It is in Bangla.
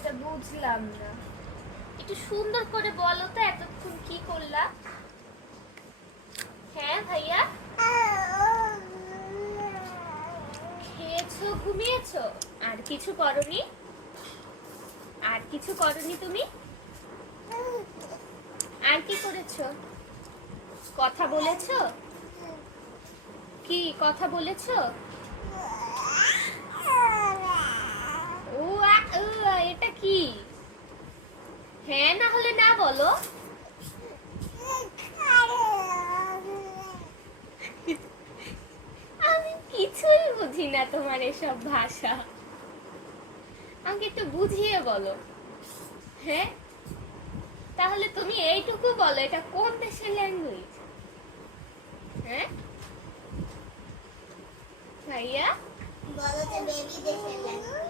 এটা বুঝলাম না, একটু সুন্দর করে বলো তো এতক্ষণ কি করলা? হ্যাঁ ভাইয়া, খেয়েছো, ঘুমিয়েছো, আর কিছু করনি? আর কিছু করনি তুমি? আর কি করেছো? কথা বলেছো? কি কথা বলেছো? ও এটা কি? হ্যাঁ না হলে না বলো। আমি কিছুই বুঝি না তোমার এসব ভাষা, আমাকে একটু বুঝিয়ে বলো। হ্যাঁ, তাহলে তুমি এইটুকু বলো এটা কোন দেশের ল্যাঙ্গুয়েজ? হ্যাঁ ভাইয়া, বলো যে বেবি দেশের ল্যাঙ্গুয়েজ।